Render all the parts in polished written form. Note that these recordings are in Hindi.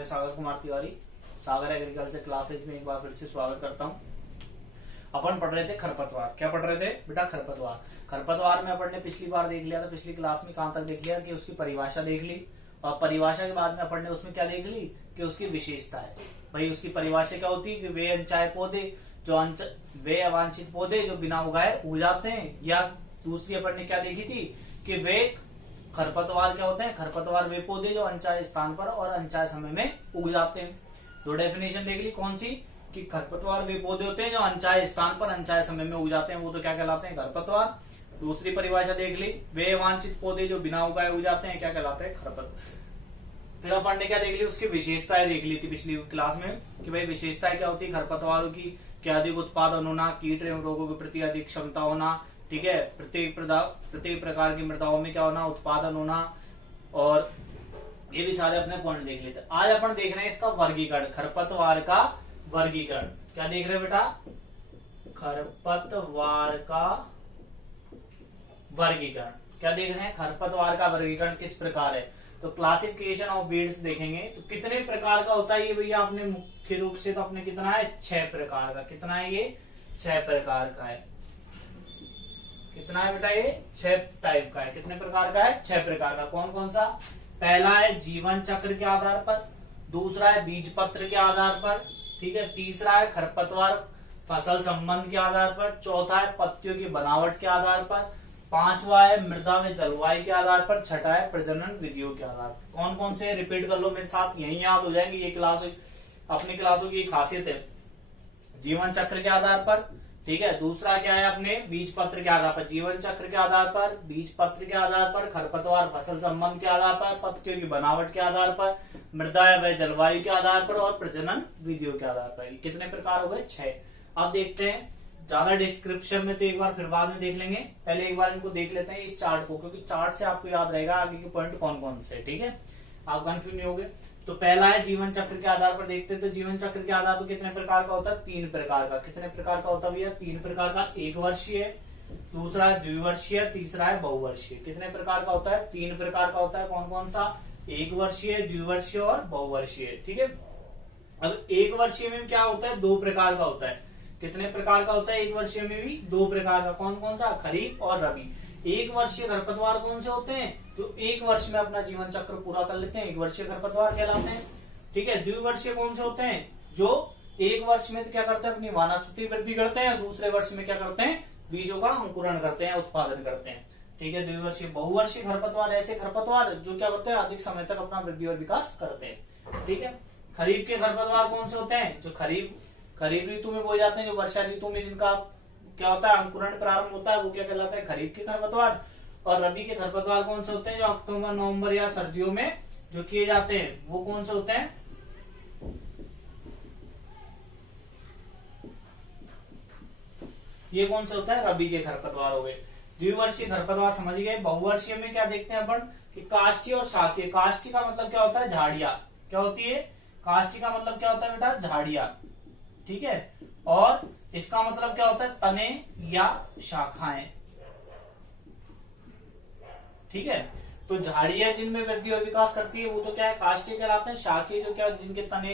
मैं सागर कुमार तिवारी सागर एग्रीकल्चर क्लासेज में एक बार फिर से स्वागत करता हूँ। अपन पढ़ रहे थे खरपतवार। क्या पढ़ रहे थे बेटा? खरपतवार। खरपतवार में अपन ने पिछली बार देख लिया था, पिछली क्लास में कहां तक देख लिया कि उसकी परिभाषा देख ली, और परिभाषा के बाद में अपन ने उसमें क्या देख ली कि उसकी विशेषता है। भाई उसकी परिभाषा क्या होती है कि वे अनचाहे पौधे जो वे अवांछित पौधे जो बिना उगाए उग जाते हैं, या दूसरी अपन ने क्या देखी थी कि वे खरपतवार क्या होते हैं? खरपतवार वे पौधे जो अनचाहे स्थान पर और अनचाहे समय में उग जाते हैं। दो डेफिनेशन देख ली, कौन सी? कि खरपतवार वे पौधे होते हैं जो अनचाहे स्थान पर अनचाहे समय में उग जाते हैं, वो तो क्या कहलाते हैं? खरपतवार। दूसरी परिभाषा देख ली, वे वांछित पौधे जो बिना उगाए उग जाते हैं, क्या कहलाते हैं? खरपतवार। फिर अपन ने क्या देख ली? उसकी विशेषताएं देख ली थी पिछली क्लास में कि भाई विशेषताएं क्या होती है खरपतवारों की? कि अधिक उत्पादन होना, कीट एवं रोगों के प्रति अधिक क्षमता होना, ठीक है, प्रत्येक प्रकार की मृदाओं में क्या होना? उत्पादन होना, और ये भी सारे अपने पॉइंट देख लेते हैं। आज अपन देख रहे हैं इसका वर्गीकरण, खरपतवार का वर्गीकरण। क्या देख रहे हैं बेटा? खरपतवार का वर्गीकरण। क्या देख रहे हैं? खरपतवार का वर्गीकरण किस प्रकार है? तो क्लासिफिकेशन ऑफ वीड्स देखेंगे। तो कितने प्रकार का होता है ये भैया? आपने मुख्य रूप से तो अपने कितना है? 6 प्रकार का। कितना है ये? 6 प्रकार का है। कितना है बेटा? ये 6 टाइप का है। कितने प्रकार का है? 6 प्रकार का। कौन कौन सा? पहला है जीवन चक्र के आधार पर, दूसरा है बीज पत्र के आधार पर, ठीक है, तीसरा है खरपतवार फसल संबंध के आधार पर, चौथा है पत्तियों की बनावट के आधार पर, पांचवा है मृदा में जलवायु के आधार पर, छठा है प्रजनन विधियों के आधार पर। कौन कौन से? रिपीट कर लो मेरे साथ, यही याद हो जाएंगे। ये क्लास अपनी क्लासों की खासियत है। जीवन चक्र के आधार पर, ठीक है, दूसरा क्या है अपने? बीज पत्र के आधार पर। जीवन चक्र के आधार पर, बीज पत्र के आधार पर, खरपतवार फसल संबंध के आधार पर, पत्तियों की बनावट के आधार पर, मृदा व जलवायु के आधार पर, और प्रजनन विधियों के आधार पर। कितने प्रकार हो गए? 6। अब देखते हैं, ज्यादा डिस्क्रिप्शन में तो एक बार फिर बाद में देख लेंगे, पहले एक बार इनको देख लेते हैं इस चार्ट को, क्योंकि चार्ट से आपको याद रहेगा आगे के पॉइंट कौन कौन से, ठीक है, आप कंफ्यूज नहीं होगे। तो पहला है जीवन चक्र के आधार पर। देखते हैं तो जीवन चक्र के आधार पर कितने प्रकार का होता है? 3 प्रकार का। कितने प्रकार का होता है भैया? 3 प्रकार का। 1 वर्षीय, दूसरा है द्विवर्षीय, तीसरा है बहुवर्षीय। कितने प्रकार का होता है? 3 प्रकार का होता है। कौन कौन सा? 1 वर्षीय, द्विवर्षीय और बहुवर्षीय, ठीक है। अब 1 वर्षीय में क्या होता है? 2 प्रकार का होता है। कितने प्रकार का होता है? 1 वर्षीय में भी 2 प्रकार का। कौन कौन सा? खरीफ और रबी। 1 वर्षीय खरपतवार कौन से होते हैं? जो 1 वर्ष में अपना जीवन चक्र पूरा कर लेते हैं, 1 वर्षीय खरपतवार कहलाते हैं, ठीक है। द्विवर्षीय कौन से होते हैं? जो 1 वर्ष में तो क्या करते हैं? अपनी वानस्पतिक वृद्धि करते हैं, दूसरे वर्ष में क्या करते हैं? बीजों का अंकुरण करते हैं, उत्पादन करते हैं, ठीक है, द्विवर्षीय। बहुवर्षीय खरपतवार ऐसे खरपतवार जो क्या करते हैं? अधिक समय तक अपना वृद्धि और विकास करते हैं, ठीक है। खरीफ के खरपतवार कौन से होते हैं? जो खरीफ ऋतु में बोए जाते हैं, जो वर्षा ऋतु में जिनका क्या होता है? अंकुरण प्रारंभ होता है, वो क्या कहलाता है? खरीफ के खरपतवार। और रबी के खरपतवार कौन से होते हैं? जो अक्टूबर नवंबर या सर्दियों में जो किए जाते हैं, वो कौन से होते हैं? ये कौन से होता है? रबी के खरपतवार हो गए। द्विवर्षीय खरपतवार समझ गए। बहुवर्षीय में क्या देखते हैं अपन कि काष्ठी और शाखीय। काष्ठी का मतलब क्या होता है? झाड़ियां। क्या होती है? काष्ठी का मतलब क्या होता है बेटा? झाड़ियां, ठीक है। और इसका मतलब क्या होता है? तने या शाखाएं, ठीक है। तो झाड़ियां जिनमें वृद्धि और विकास करती है वो तो क्या है? काष्ठी कहलाते हैं। शाखीय जो क्या, जिनके तने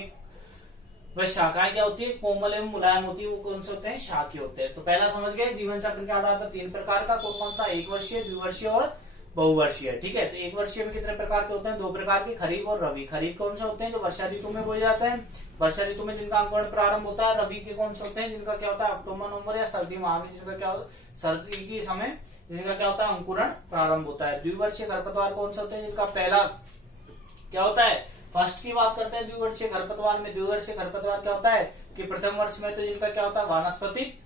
वह शाखाएं क्या होती है? कोमल एवं मुलायम होती है, वो कौन से होते हैं? शाखीय होते हैं। तो पहला समझ गए, जीवन चक्र के आधार पर 3 प्रकार का। कौन कौन सा? 1 वर्षीय, द्विवर्षीय और बहुवर्षीय, ठीक है। तो 1 वर्षीय में कितने प्रकार के होते हैं? 2 प्रकार के, खरीफ और रबी। खरीफ कौन से होते हैं? जो वर्षा ऋतु में बोए जाते हैं, वर्षा ऋतु में जिनका अंकुरण प्रारंभ होता है। रबी के कौन से होते हैं? जिनका क्या होता है? अक्टूबर नवंबर या सर्दी माह में जिनका क्या होता है? सर्दी के समय जिनका क्या होता है? अंकुरण प्रारंभ होता है। द्विवर्षीय खरपतवार कौन से होते हैं? जिनका पहला क्या होता है? फर्स्ट की बात करते हैं द्विवर्षीय खरपतवार में। द्विवर्षीय खरपतवार क्या होता है कि प्रथम वर्ष में तो जिनका क्या होता है? वानस्पतिक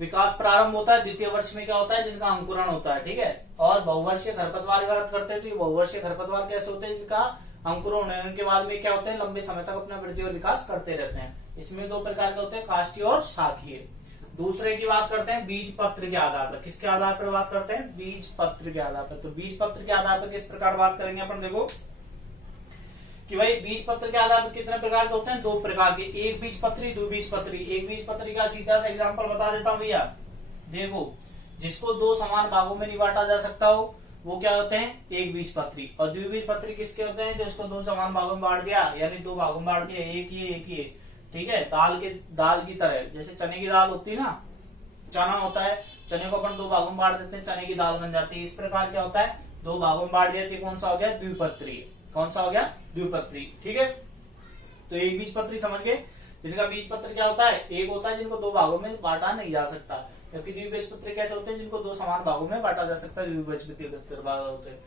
विकास प्रारंभ होता है। द्वितीय वर्ष में क्या होता है? जिनका अंकुरण होता है, ठीक है। और बहुवर्षीय खरपतवार की बात करते हैं तो ये बहुवर्षीय खरपतवार कैसे होते हैं? जिनका अंकुरण होने के बाद में क्या होते हैं? लंबे समय तक अपना वृद्धि और विकास करते रहते हैं। इसमें 2 प्रकार के होते हैं, काष्ठी और शाखीय। दूसरे की बात करते हैं बीज पत्र के आधार पर। किसके आधार पर बात करते हैं? बीज पत्र के आधार पर। तो बीज पत्र के आधार पर किस प्रकार बात करेंगे अपन? देखो कि भाई बीज पत्र के आधार पर कितने प्रकार के होते हैं? 2 प्रकार के, 1 बीज पत्री, 2 बीज पत्री। 1 बीज पत्री का सीधा सा एग्जांपल बता देता हूं भैया। देखो, जिसको 2 समान भागों में नहीं बांटा जा सकता हो, वो क्या होते हैं, एक बीजपत्री। और द्विबीजपत्री किसके होते हैं, जिसको दो समान भागों में बांट दिया, यानी दो भागों में बांट दिया, एक ही। ठीक है, दाल की तरह, जैसे चने की दाल होती है ना, चना होता है, चने को अपन दो भागों में बांट देते हैं, चने की दाल बन जाती है। इस प्रकार क्या होता है, दो भागों में बांट दिया, कौन सा हो गया, द्विपत्री। कौन सा हो गया, द्विपत्री। ठीक है, तो एक बीजपत्री समझ गए, जिनका बीजपत्र क्या होता है, एक होता है जिनको दो भागों में बांटा नहीं जा सकता, जबकि द्विबीजपत्री कैसे होते हैं, जिनको दो समान भागों में बांटा जा सकता है, द्विबीजपत्री होते हैं।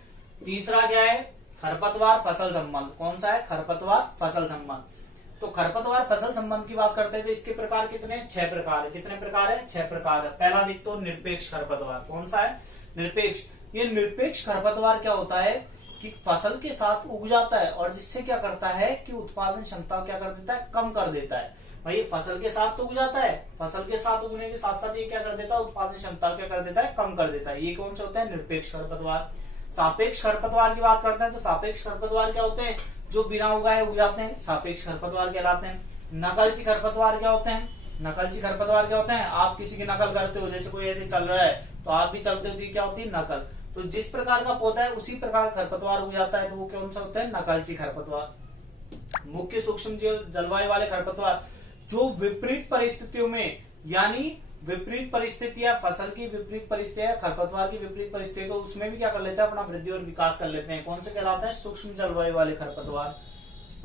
तीसरा क्या है, खरपतवार फसल संबंध। कौन सा है, खरपतवार फसल संबंध। तो खरपतवार फसल संबंध की बात करते हैं तो इसके प्रकार कितने, 6 प्रकार है। कितने प्रकार है, 6 प्रकार है। पहला दिख तो निरपेक्ष खरपतवार। कौन सा है, निरपेक्ष। ये निरपेक्ष खरपतवार क्या होता है कि फसल के साथ उग जाता है और जिससे क्या करता है कि उत्पादन क्षमता क्या कर देता है, कम कर देता है। भाई फसल के साथ तो उग जाता है, फसल के साथ उगने के साथ साथ ये क्या कर देता है, उत्पादन क्षमता क्या कर देता है, कम कर देता है। ये कौन से होते हैं, निरपेक्ष खरपतवार। सापेक्ष खरपतवार की बात करते हैं तो सापेक्ष खरपतवार क्या होते हैं, जो बिना उगाए उग जाते हैं, सापेक्ष खरपतवार कहलाते हैं। नकलची खरपतवार क्या होते हैं, नकलची खरपतवार क्या होते हैं, आप किसी की नकल करते हो, जैसे कोई ऐसे चल रहा है तो आप भी चलते हो, तो क्या होती है, नकल। तो जिस प्रकार का पौधा है उसी प्रकार खरपतवार उग जाता है, तो वो कौन सा होता है, नकलची खरपतवार। मुख्य सूक्ष्म जलवायु वाले खरपतवार, जो विपरीत परिस्थितियों में, यानी विपरीत परिस्थितियां, फसल की विपरीत परिस्थितियां, खरपतवार की विपरीत परिस्थिति, तो उसमें भी क्या कर लेते हैं, अपना वृद्धि और विकास कर लेते हैं। कौन से कहलाते हैं, सूक्ष्म जलवायु वाले खरपतवार।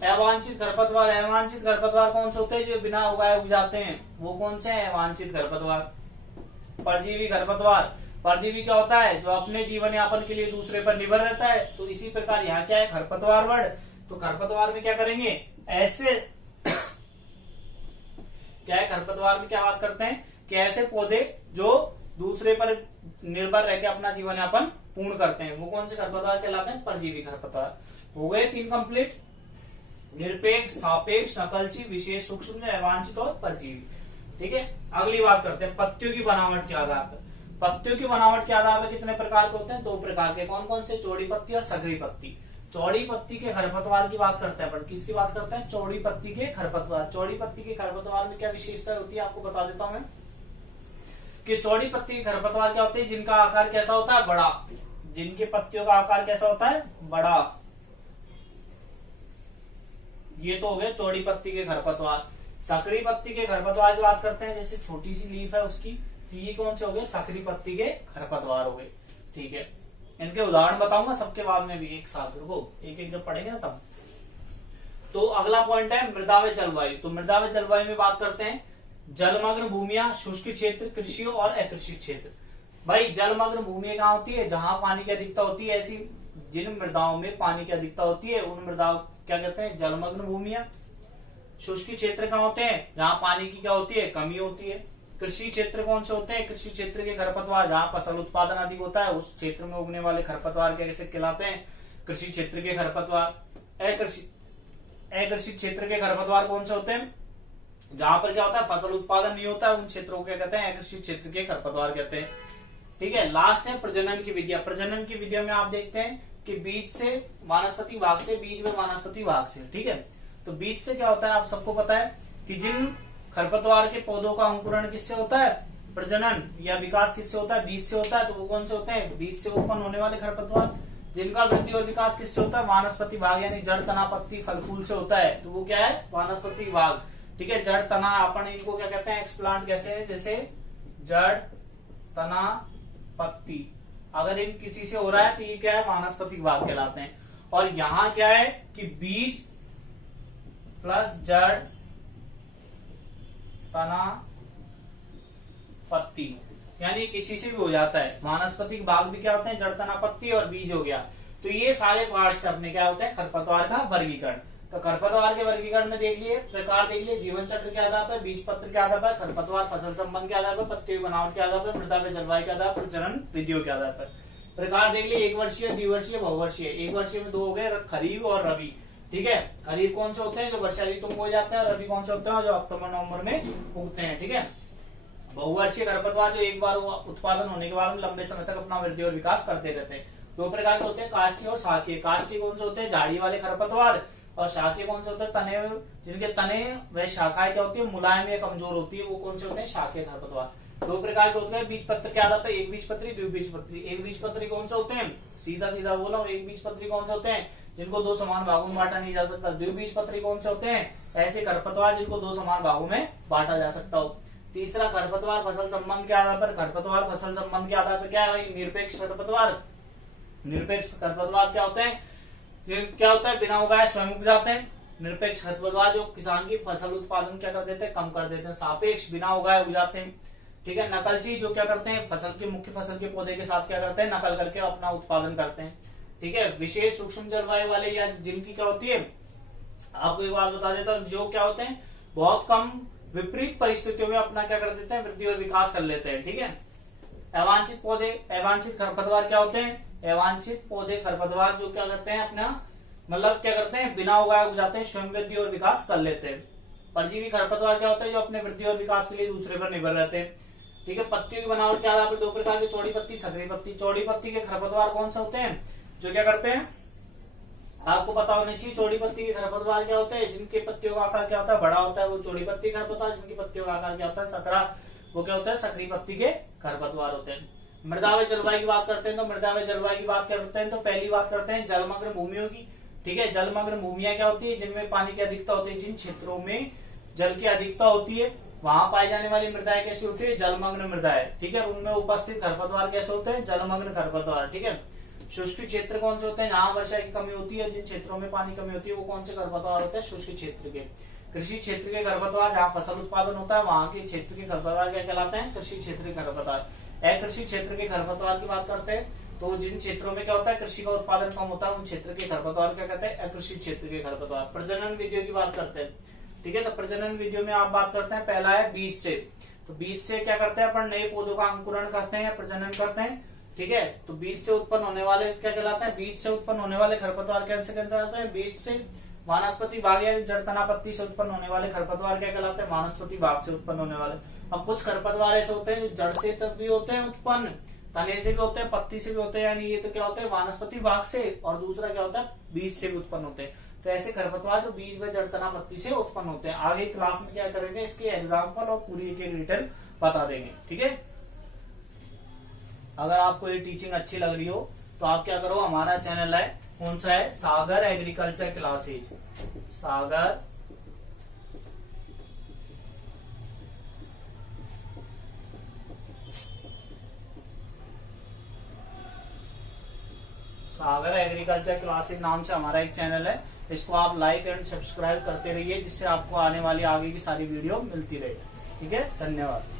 अवांछित खरपतवार, अवांछित खरपतवार कौन से होते हैं, जो बिना उगाए उग जाते हैं, वो कौन से हैं, अवांछित खरपतवार। परजीवी खरपतवार, परजीवी क्या होता है, जो अपने जीवन यापन के लिए दूसरे पर निर्भर रहता है। तो इसी प्रकार यहाँ क्या है, खरपतवार वर्ड। तो खरपतवार में क्या करेंगे, ऐसे क्या है, खरपतवार में क्या बात करते हैं कि ऐसे पौधे जो दूसरे पर निर्भर रह के अपना जीवन यापन पूर्ण करते हैं, वो कौन से खरपतवार कहलाते हैं, परजीवी खरपतवार। हो गए 3 कंप्लीट, निरपेक्ष, सापेक्ष, नकलची, विशेष सूक्ष्म, अवांछित और परजीवी। ठीक है, अगली बात करते हैं पत्तियों की बनावट के आधार पर। पत्तियों की बनावट के आधार पर कितने प्रकार के होते हैं, 2 प्रकार के। कौन कौन से, चौड़ी पत्ती और सकरी पत्ती। चौड़ी पत्ती के खरपतवार की बात करते हैं अपन, किसकी बात करते हैं, चौड़ी पत्ती के खरपतवार। चौड़ी पत्ती के खरपतवार में क्या विशेषता होती है, आपको बता देता हूं मैं, कि चौड़ी पत्ती के खरपतवार क्या होते हैं, जिनका आकार कैसा होता है, बड़ा। जिनके पत्तियों का आकार कैसा होता है, बड़ा। ये तो हो गए चौड़ी पत्ती के खरपतवार। सकरी पत्ती के खरपतवार की बात करते हैं, जैसे छोटी सी लीफ है उसकी, तो ये कौन से हो गए, सकरी पत्ती के खरपतवार हो गए। ठीक है, इनके उदाहरण बताऊंगा सबके बाद में भी, एक साथ रुको, एक एक जब पढ़ेंगे ना तब। तो अगला पॉइंट है मृदा व जलवायु। तो मृदा व जलवायु में बात करते हैं जलमग्न भूमियां, शुष्क क्षेत्र, कृषि और अकृषि क्षेत्र। भाई जलमग्न भूमि कहाँ होती है, जहां पानी की अधिकता होती है, ऐसी जिन मृदाओं में पानी की अधिकता होती है उन मृदाओं क्या कहते हैं, जलमग्न भूमियां। शुष्क क्षेत्र कहाँ होते हैं, जहां पानी की क्या होती है, कमी होती है। कृषि क्षेत्र कौन से होते हैं, कृषि क्षेत्र के खरपतवार, जहां फसल उत्पादन अधिक होता है उस क्षेत्र में उगने वाले खरपतवार कैसे कहलाते हैं, कृषि क्षेत्र के खरपतवार। अकृषि क्षेत्र के खरपतवार कौन से होते हैं, जहां पर क्या होता है, फसल उत्पादन नहीं होता है, उन क्षेत्रों को क्या कहते हैं, अकृषि क्षेत्र के खरपतवार कहते हैं। ठीक है, लास्ट है प्रजनन की विधियां। प्रजनन की विधियों में आप देखते हैं कि बीज से वानस्पतिक भाग से, बीज में वानस्पतिक भाग से। ठीक है, तो बीज से क्या होता है, आप सबको पता है कि जिन खरपतवार के पौधों का अंकुरण किससे होता है, प्रजनन या विकास किससे होता है, बीज से होता है। तो वो कौन से होते हैं, बीज से उत्पन्न होने वाले खरपतवार। जिनका वृद्धि और विकास किससे होता है, वानस्पतिक भाग, यानी जड़, तना, पत्ती, फल फूल से होता है। तो वो क्या है, वानस्पतिक भाग। ठीक है, जड़, तना, अपन इनको क्या कहते हैं, एक्सप्लांट कैसे है, जैसे जड़, तना, पत्ती, अगर इन किसी से हो रहा है तो ये क्या है, वानस्पतिक भाग कहलाते हैं। और यहाँ क्या है कि बीज प्लस जड़, तना, पत्ती, यानी किसी से भी हो जाता है। वानस्पतिक भाग भी क्या होते हैं, जड़, तना, पत्ती और बीज हो गया। तो ये सारे पार्ट से अपने क्या होते हैं, खरपतवार का वर्गीकरण। तो खरपतवार के वर्गीकरण में देख लिए, प्रकार देख लिए, जीवन चक्र के आधार पर, बीज पत्र के आधार पर, खरपतवार फसल संबंध के आधार पर, पत्तियों की बनावट के आधार पर, मृदा व जलवायु के आधार पर, प्रजनन विधियों के आधार पर। प्रकार देख लिए, 1 वर्षीय, द्विवर्षीय, बहुवर्षीय। 1 वर्षीय में 2 हो गए, खरीफ और रबी। ठीक है, खरीफ कौन से होते हैं, जो वर्षा ऋतु में हो जाते हैं, और रबी कौन से होते हैं, जो अक्टूबर नवंबर में उगते हैं। ठीक है, बहुवर्षीय खरपतवार जो एक बार उत्पादन होने के बाद लंबे समय तक अपना वृद्धि और विकास करते रहते हैं। 2 प्रकार के होते हैं, काष्ठीय और शाखीय। काष्ठीय कौन से होते हैं, झाड़ी वाले खरपतवार, और शाखीय कौन से होते हैं, तने, जिनके तने व शाखाएं क्या होती है, मुलायम या कमजोर होती है, वो कौन से होते हैं, शाखीय खरपतवार। दो प्रकार के होते हैं बीजपत्र के आधार पर, एक बीजपत्री, द्विबीजपत्री। एक बीजपत्री कौन से होते हैं, सीधा सीधा बोला हूं, एक बीजपत्री कौन से होते हैं जिनको दो समान भागों में बांटा नहीं जा सकता। द्विबीजपत्री कौन से होते हैं, ऐसे खरपतवार जिनको दो समान भागों में बांटा जा सकता हो। तीसरा खरपतवार फसल संबंध के आधार पर, खरपतवार फसल संबंध के आधार पर क्या है भाई, निरपेक्ष खरपतवार। निरपेक्ष खरपतवार क्या होते हैं, क्या होता है, बिना उगाए स्वयं उग जाते हैं। निरपेक्ष खरपतवार जो किसान की फसल उत्पादन क्या कर देते हैं, कम कर देते हैं। सापेक्ष बिना उगाए उग जाते हैं, ठीक है। नकलची जो क्या करते हैं, फसल के मुख्य फसल के पौधे के साथ क्या करते हैं, नकल करके अपना उत्पादन करते हैं, ठीक है। विशेष सूक्ष्म जलवायु वाले या जिनकी क्या होती है, आपको एक बात बता देता हूं, जो क्या होते हैं बहुत कम विपरीत परिस्थितियों में अपना क्या कर देते हैं, वृद्धि और विकास कर लेते हैं, ठीक है। अवांछित पौधे, अवांछित खरपतवार क्या होते हैं, अवांछित पौधे खरपतवार जो क्या करते हैं अपना मतलब क्या करते हैं, बिना उगाए उग जाते हैं, स्वयं वृद्धि और विकास कर लेते हैं। परजीवी खरपतवार क्या होता है, जो अपने वृद्धि और विकास के लिए दूसरे पर निर्भर रहते हैं, ठीक है। पत्तियों की बनावट के आधार पर दो प्रकार के, चौड़ी पत्ती, सकरी पत्ती। चौड़ी पत्ती के खरपतवार कौन से होते हैं, जो क्या करते हैं, आपको पता होना चाहिए, चौड़ी पत्ती के खरपतवार क्या होते हैं, जिनके पत्तियों का आकार क्या होता है, बड़ा होता है, वो चौड़ी पत्ती खरपतवार। जिनकी पत्तियों का आकार क्या होता है, सकरा, वो क्या होता है, सकरी पत्ती के खरपतवार होते हैं। मृदा व जलवायु की बात करते हैं, तो मृदा व जलवायु की बात करते हैं तो पहली बात करते हैं जलमग्न भूमियों की, ठीक है। जलमग्न भूमियां क्या होती है, जिनमें पानी की अधिकता होती है, जिन क्षेत्रों में जल की अधिकता होती है वहां पाई जाने वाली मृदाएं कैसी होती है, जलमग्न मृदाएं, ठीक है। उनमें उपस्थित खरपतवार कैसे होते हैं, जलमग्न खरपतवार, ठीक है। शुष्क क्षेत्र कौन से होते हैं, जहां वर्षा की कमी होती है, जिन क्षेत्रों में पानी कमी होती है, वो कौन से खरपतवार होते हैं, शुष्क क्षेत्र के। कृषि क्षेत्र के खरपतवार, जहां फसल उत्पादन होता है वहां के क्षेत्र के खरपतवार क्या कहलाते हैं, कृषि क्षेत्र के खरपतवार। अकृषि क्षेत्र के खरपतवार की बात करते हैं तो जिन क्षेत्रों में क्या होता है, कृषि का उत्पादन कम होता है, उन क्षेत्र के खरपतवार क्या कहते हैं, अकृषि क्षेत्र के खरपतवार। प्रजनन विधियों की बात करते हैं, ठीक है। तो प्रजनन विधियों में आप बात करते हैं, पहला है बीज से। तो बीज से क्या करते हैं अपन, नए पौधों का अंकुरण करते हैं या प्रजनन करते हैं, ठीक है। तो बीज से उत्पन्न होने वाले क्या कहलाते हैं, बीज से उत्पन्न होने वाले खरपतवार कैसे कहलाते हैं, बीज से। वानस्पति भाग या जड़ तना पत्ती से उत्पन्न होने वाले खरपतवार क्या कहलाते हैं, वानस्पति भाग से उत्पन्न होने वाले। अब कुछ खरपतवार ऐसे होते हैं जो जड़ से तब भी होते हैं उत्पन्न, तने से भी होते हैं, पत्ती से भी होते हैं, यानी ये तो क्या होते हैं वानस्पति भाग से, और दूसरा क्या होता है बीज से भी उत्पन्न होते हैं। तो ऐसे खरपतवार जो बीज व जड़ तना पत्ती से उत्पन्न होते हैं। आगे क्लास में क्या करेंगे, इसके एग्जाम्पल और पूरी एक डिटेल बता देंगे, ठीक है। अगर आपको ये टीचिंग अच्छी लग रही हो तो आप क्या करो, हमारा चैनल है कौन सा है, सागर agriculture classes, Sagar Sagar agriculture classes नाम से हमारा एक चैनल है। इसको आप लाइक एंड सब्सक्राइब करते रहिए, जिससे आपको आने वाली आगे की सारी वीडियो मिलती रहे, ठीक है। धन्यवाद।